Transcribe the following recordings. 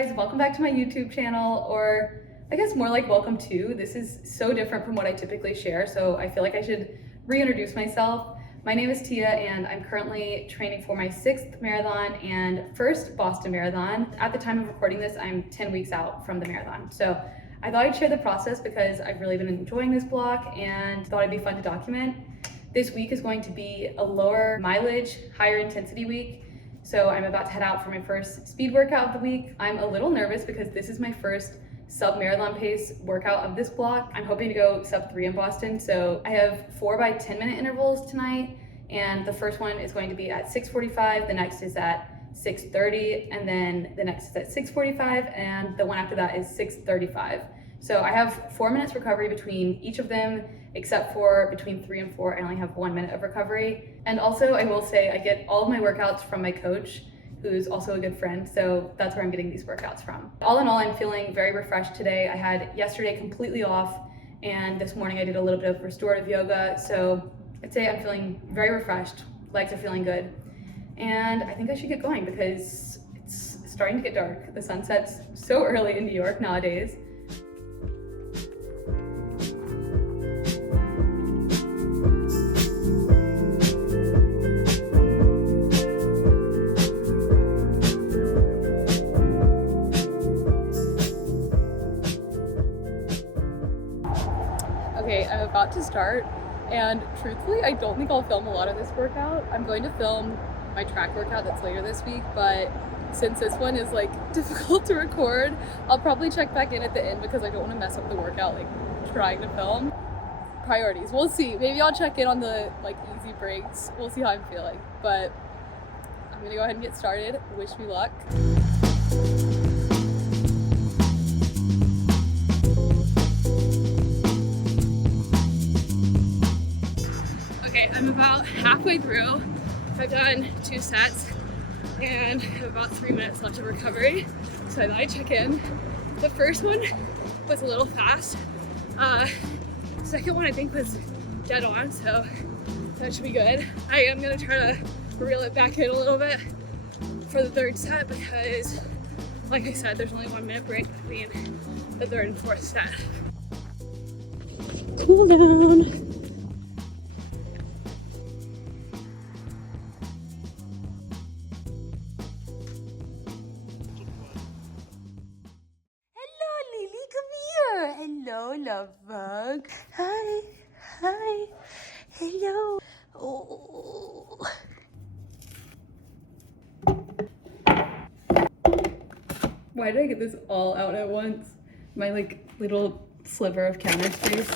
guys, welcome back to my YouTube channel, or I guess more like welcome to. This is so different from what I typically share, so I feel like I should reintroduce myself. My name is Tia and I'm currently training for my 6th marathon and first Boston Marathon. At the time of recording this, I'm 10 weeks out from the marathon. So I thought I'd share the process because I've really been enjoying this block and thought it'd be fun to document. This week is going to be a lower mileage, higher intensity week. So I'm about to head out for my first speed workout of the week. I'm a little nervous because this is my first sub-marathon pace workout of this block. I'm hoping to go sub 3 in Boston. So I have 4 by 10 minute intervals tonight. And the first one is going to be at 6:45. The next is at 6:30. And then the next is at 6:45. And the one after that is 6:35. So I have 4 minutes recovery between each of them, except for between 3 and 4, I only have 1 minute of recovery. And also I will say I get all of my workouts from my coach, who's also a good friend. So that's where I'm getting these workouts from. All in all, I'm feeling very refreshed today. I had yesterday completely off, and this morning I did a little bit of restorative yoga. So I'd say I'm feeling very refreshed, legs are feeling good. And I think I should get going because it's starting to get dark. The sun sets so early in New York nowadays. Okay, I'm about to start, and truthfully, I don't think I'll film a lot of this workout. I'm going to film my track workout that's later this week, but since this one is like difficult to record, I'll probably check back in at the end because I don't want to mess up the workout like trying to film. Priorities, we'll see. Maybe I'll check in on the like easy breaks. We'll see how I'm feeling, but I'm gonna go ahead and get started. Wish me luck. I'm about halfway through. I've done 2 sets and have about 3 minutes left of recovery. So I thought I'd check in. The first one was a little fast. Second one I think was dead on, so that should be good. I am gonna try to reel it back in a little bit for the 3rd set because, like I said, there's only 1 minute break between the 3rd and 4th set. Cool down. Hello, love bug. Hi, hi, hello. Oh. Why did I get this all out at once? My like little sliver of counter space.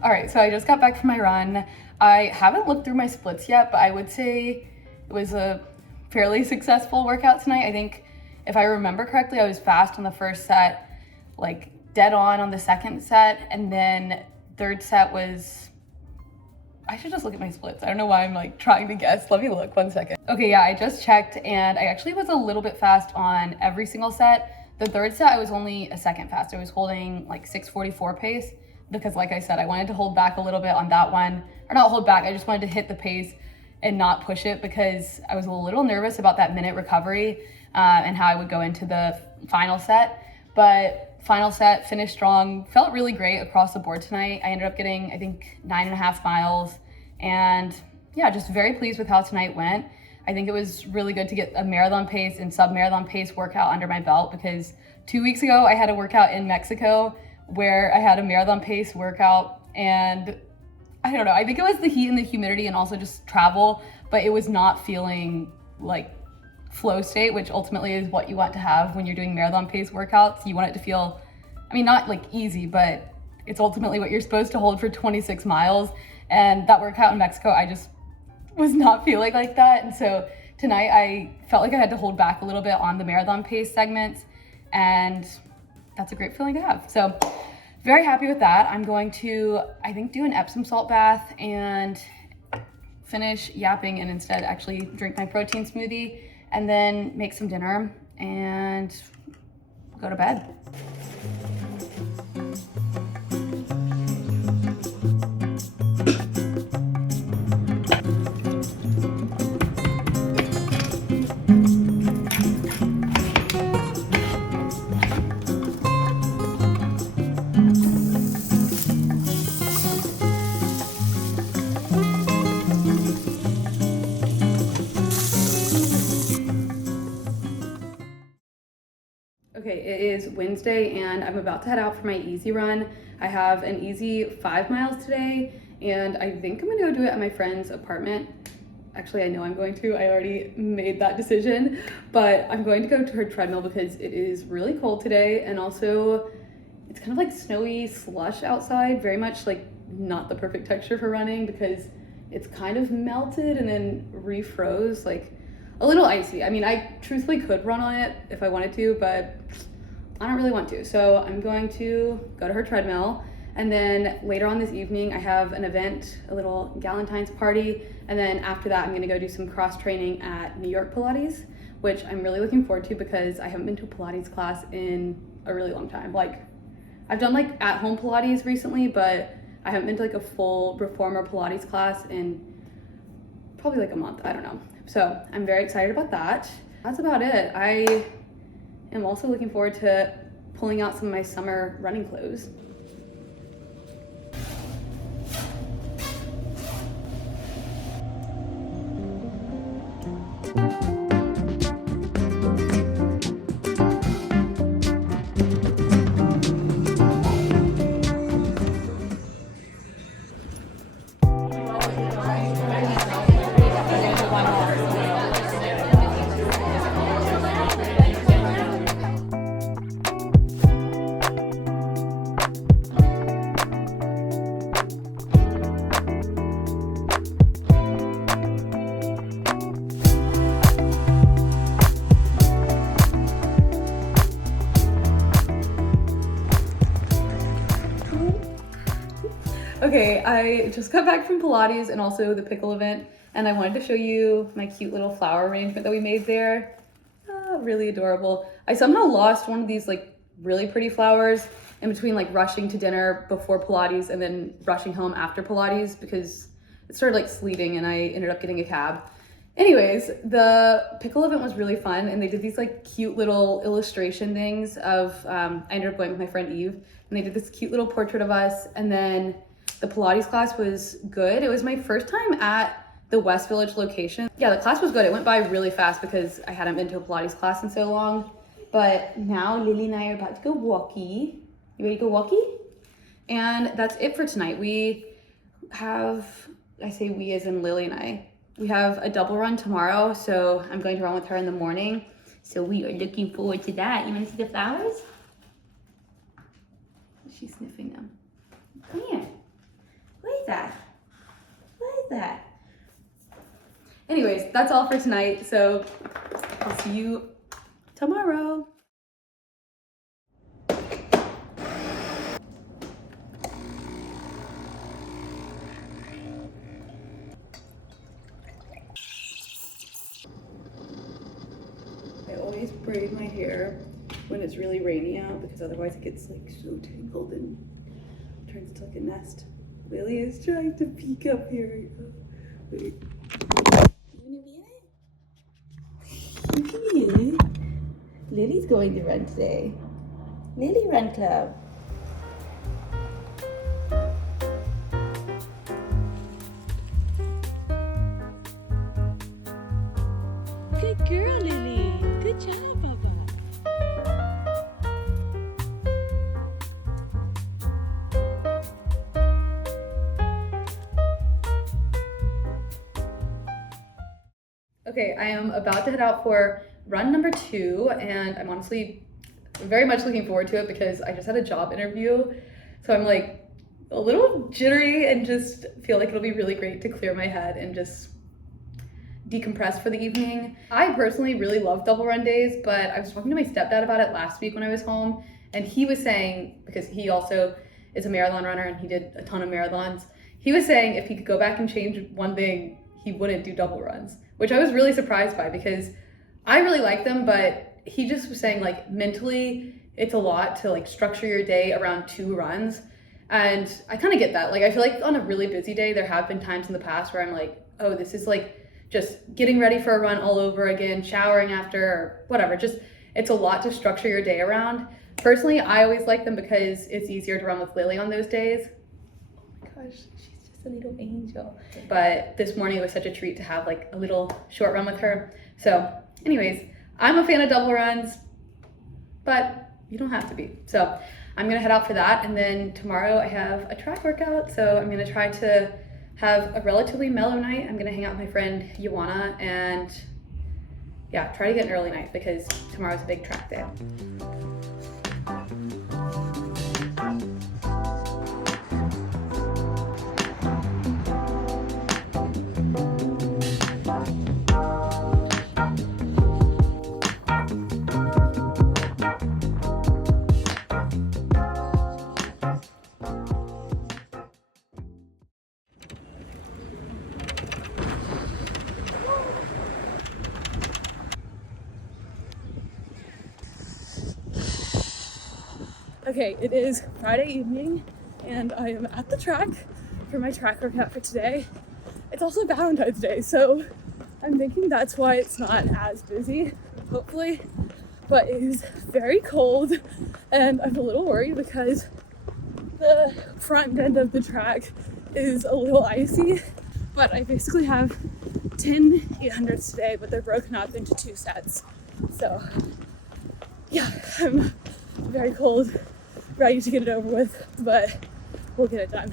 All right, so I just got back from my run. I haven't looked through my splits yet, but I would say it was a fairly successful workout tonight. I think if I remember correctly, I was fast on the first set, like dead on the 2nd set, and then 3rd set was, I should just look at my splits. I don't know why I'm like trying to guess. Let me look 1 second. Okay, yeah, I just checked and I actually was a little bit fast on every single set. The 3rd set, I was only a second fast. I was holding like 6:44 pace. Because like I said, I wanted to hold back a little bit on that one, or not hold back, I just wanted to hit the pace and not push it because I was a little nervous about that minute recovery and how I would go into the final set. But final set, finished strong, felt really great across the board tonight. I ended up getting, I think, 9.5 miles. And yeah, just very pleased with how tonight went. I think it was really good to get a marathon pace and sub-marathon pace workout under my belt because 2 weeks ago I had a workout in Mexico where I had a marathon pace workout, and I don't know, I think it was the heat and the humidity and also just travel, but it was not feeling like flow state, which ultimately is what you want to have when you're doing marathon pace workouts. You want it to feel, I mean, not like easy, but it's ultimately what you're supposed to hold for 26 miles. And that workout in Mexico, I just was not feeling like that. And so tonight I felt like I had to hold back a little bit on the marathon pace segments, and that's a great feeling to have. So very happy with that. I'm going to, I think, do an Epsom salt bath and finish yapping and instead actually drink my protein smoothie and then make some dinner and go to bed. Okay, it is Wednesday and I'm about to head out for my easy run. I have an easy 5 miles today and I think I'm gonna go do it at my friend's apartment. Actually, I know I'm going to. I already made that decision, but I'm going to go to her treadmill because it is really cold today and also it's kind of like snowy slush outside, very much like not the perfect texture for running because it's kind of melted and then refroze, like a little icy. I mean, I truthfully could run on it if I wanted to, but I don't really want to. So I'm going to go to her treadmill. And then later on this evening, I have an event, a little Galentine's party. And then after that, I'm gonna go do some cross training at New York Pilates, which I'm really looking forward to because I haven't been to a Pilates class in a really long time. Like, I've done like at home Pilates recently, but I haven't been to like a full reformer Pilates class in probably like a month, I don't know. So I'm very excited about that. That's about it. I am also looking forward to pulling out some of my summer running clothes. Okay, I just got back from Pilates and also the pickle event, and I wanted to show you my cute little flower arrangement that we made there. Really adorable. I somehow lost one of these like really pretty flowers in between like rushing to dinner before Pilates and then rushing home after Pilates because it started like sleeting and I ended up getting a cab. Anyways, the pickle event was really fun and they did these like cute little illustration things of, I ended up going with my friend Eve and they did this cute little portrait of us, and then the Pilates class was good. It was my first time at the West Village location. Yeah, the class was good. It went by really fast because I hadn't been to a Pilates class in so long. But now Lily and I are about to go walkie. You ready to go walkie? And that's it for tonight. We have, I say we as in Lily and I, we have a double run tomorrow. So I'm going to run with her in the morning. So we are looking forward to that. You want to see the flowers? She's sniffing them. Come here. What is that? What is that? Anyways, that's all for tonight. So I'll see you tomorrow. I always braid my hair when it's really rainy out because otherwise it gets like so tangled and turns into like a nest. Lily is trying to peek up here. Wait. You wanna be in it? Lily's going to run today. Lily Run Club. Good girl, Lily. Good job, Baba. Okay, I am about to head out for run number 2, and I'm honestly very much looking forward to it because I just had a job interview. So I'm like a little jittery and just feel like it'll be really great to clear my head and just decompress for the evening. I personally really love double run days, but I was talking to my stepdad about it last week when I was home, and he was saying, because he also is a marathon runner and he did a ton of marathons, he was saying if he could go back and change one thing, he wouldn't do double runs, which I was really surprised by because I really like them, but he just was saying like mentally it's a lot to like structure your day around 2 runs. And I kind of get that. Like I feel like on a really busy day, there have been times in the past where I'm like, oh, this is like just getting ready for a run all over again, showering after, or whatever. Just, it's a lot to structure your day around. Personally, I always like them because it's easier to run with Lily on those days. Oh my gosh, she's just a little angel. But this morning it was such a treat to have like a little short run with her. So anyways, I'm a fan of double runs, but you don't have to be. So I'm gonna head out for that, and then tomorrow I have a track workout, so I'm gonna try to have a relatively mellow night. I'm gonna hang out with my friend Joanna and yeah, try to get an early night because tomorrow's a big track day. Okay, it is Friday evening and I am at the track for my track workout for today. It's also Valentine's Day, so I'm thinking that's why it's not as busy, hopefully, but it is very cold and I'm a little worried because the front end of the track is a little icy, but I basically have 10 800s today, but they're broken up into 2 sets. So yeah, I'm very cold, ready to get it over with, but we'll get it done.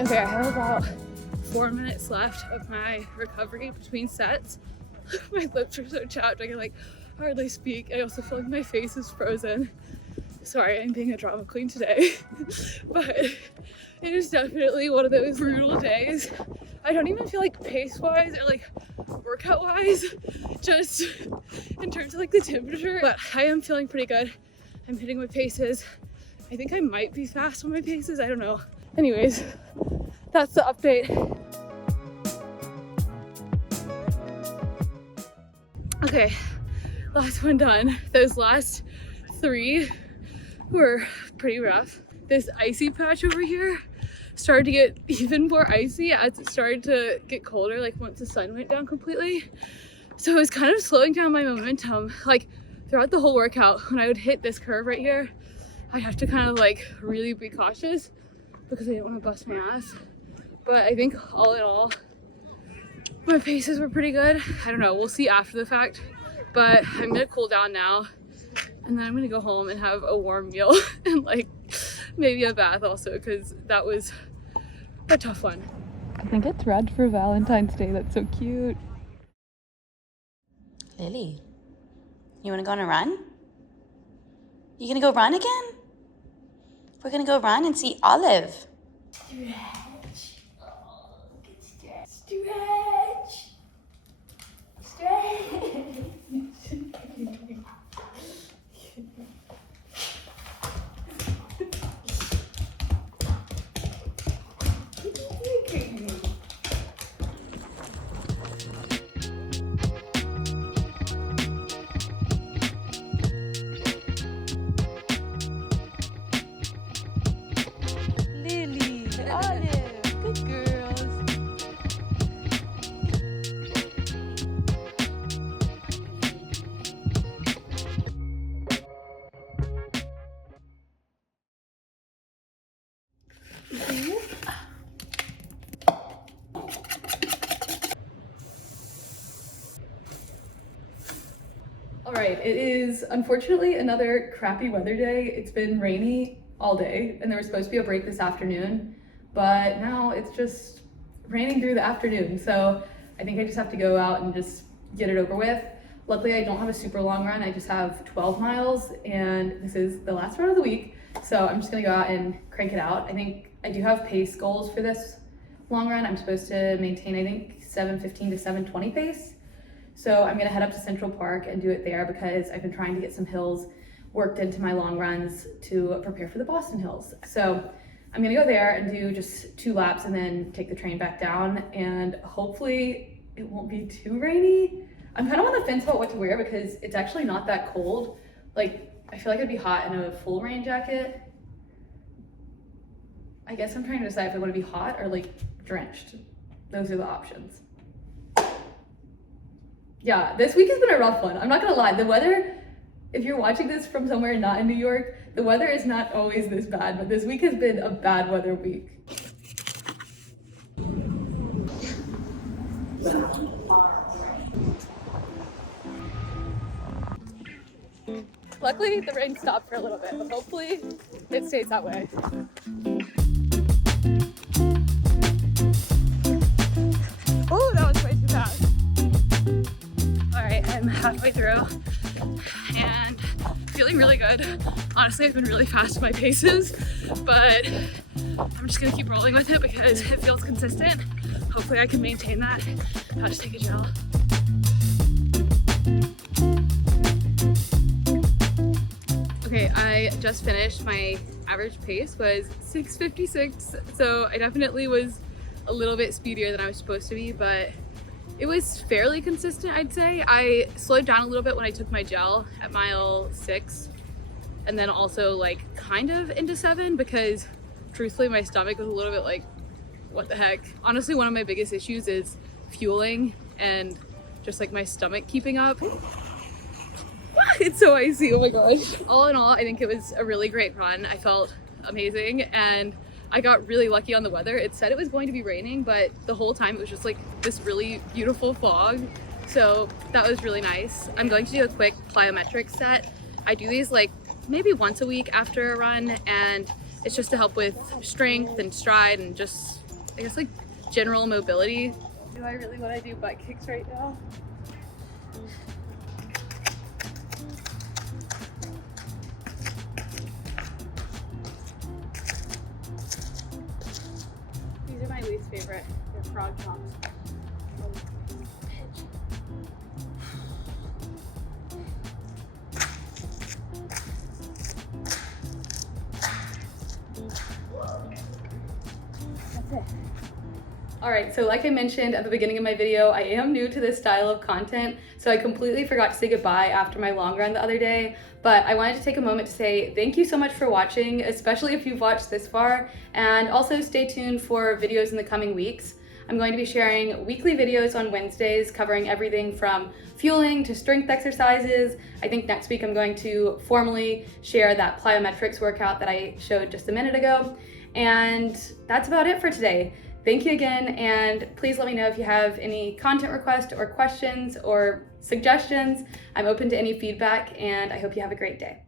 Okay, I have about 4 minutes left of my recovery between sets. My lips are so chapped, I can like hardly speak. I also feel like my face is frozen. Sorry, I'm being a drama queen today, but it is definitely one of those brutal days. I don't even feel like pace-wise or like workout-wise, just in terms of like the temperature, but I am feeling pretty good. I'm hitting my paces. I think I might be fast on my paces, I don't know. Anyways, that's the update. Okay, last one done. Those last 3 were pretty rough. This icy patch over here started to get even more icy as it started to get colder, like once the sun went down completely. So it was kind of slowing down my momentum. Like throughout the whole workout, when I would hit this curve right here, I have to kind of like really be cautious because I didn't want to bust my ass. But I think all in all, my paces were pretty good. I don't know, we'll see after the fact, but I'm gonna cool down now and then I'm gonna go home and have a warm meal and like maybe a bath also, because that was a tough one. I think it's red for Valentine's Day. That's so cute. Lily, you wanna go on a run? You gonna go run again? We're gonna go run and see Olive. Stretch. Oh, good stretch. Stretch. Stretch. Lily, Olive, good girls. All right, it is unfortunately another crappy weather day. It's been rainy all day and there was supposed to be a break this afternoon, but now it's just raining through the afternoon. So I think I just have to go out and just get it over with. Luckily, I don't have a super long run. I just have 12 miles and this is the last run of the week. So I'm just gonna go out and crank it out. I think I do have pace goals for this long run. I'm supposed to maintain, I think, 7:15 to 7:20 pace. So I'm gonna head up to Central Park and do it there because I've been trying to get some hills worked into my long runs to prepare for the Boston Hills. So I'm gonna go there and do just 2 laps and then take the train back down, and hopefully it won't be too rainy. I'm kind of on the fence about what to wear because it's actually not that cold. Like, I feel like I'd be hot in a full rain jacket. I guess I'm trying to decide if I want to be hot or like drenched. Those are the options. Yeah, this week has been a rough one. I'm not gonna lie. The weather, if you're watching this from somewhere not in New York, the weather is not always this bad, but this week has been a bad weather week. Luckily, the rain stopped for a little bit, but hopefully it stays that way. Oh, that was way too fast. All right, I'm halfway through and feeling really good. Honestly, I've been really fast with my paces, but I'm just gonna keep rolling with it because it feels consistent. Hopefully I can maintain that. I'll just take a gel. Okay, I just finished. My average pace was 6:56, so I definitely was a little bit speedier than I was supposed to be, but it was fairly consistent, I'd say. I slowed down a little bit when I took my gel at mile 6, and then also like kind of into 7 because truthfully my stomach was a little bit like, what the heck? Honestly, one of my biggest issues is fueling and just like my stomach keeping up. It's so icy, oh my gosh. All in all, I think it was a really great run. I felt amazing and I got really lucky on the weather. It said it was going to be raining, but the whole time it was just like this really beautiful fog. So that was really nice. I'm going to do a quick plyometrics set. I do these like maybe once a week after a run, and it's just to help with strength and stride and just, I guess, like general mobility. Do I really want to do butt kicks right now? These are my least favorite. They're frog chops. That's it. All right, so like I mentioned at the beginning of my video, I am new to this style of content, so I completely forgot to say goodbye after my long run the other day, but I wanted to take a moment to say thank you so much for watching, especially if you've watched this far, and also stay tuned for videos in the coming weeks. I'm going to be sharing weekly videos on Wednesdays covering everything from fueling to strength exercises. I think next week I'm going to formally share that plyometrics workout that I showed just a minute ago, and that's about it for today. Thank you again, and please let me know if you have any content requests or questions or suggestions. I'm open to any feedback, and I hope you have a great day.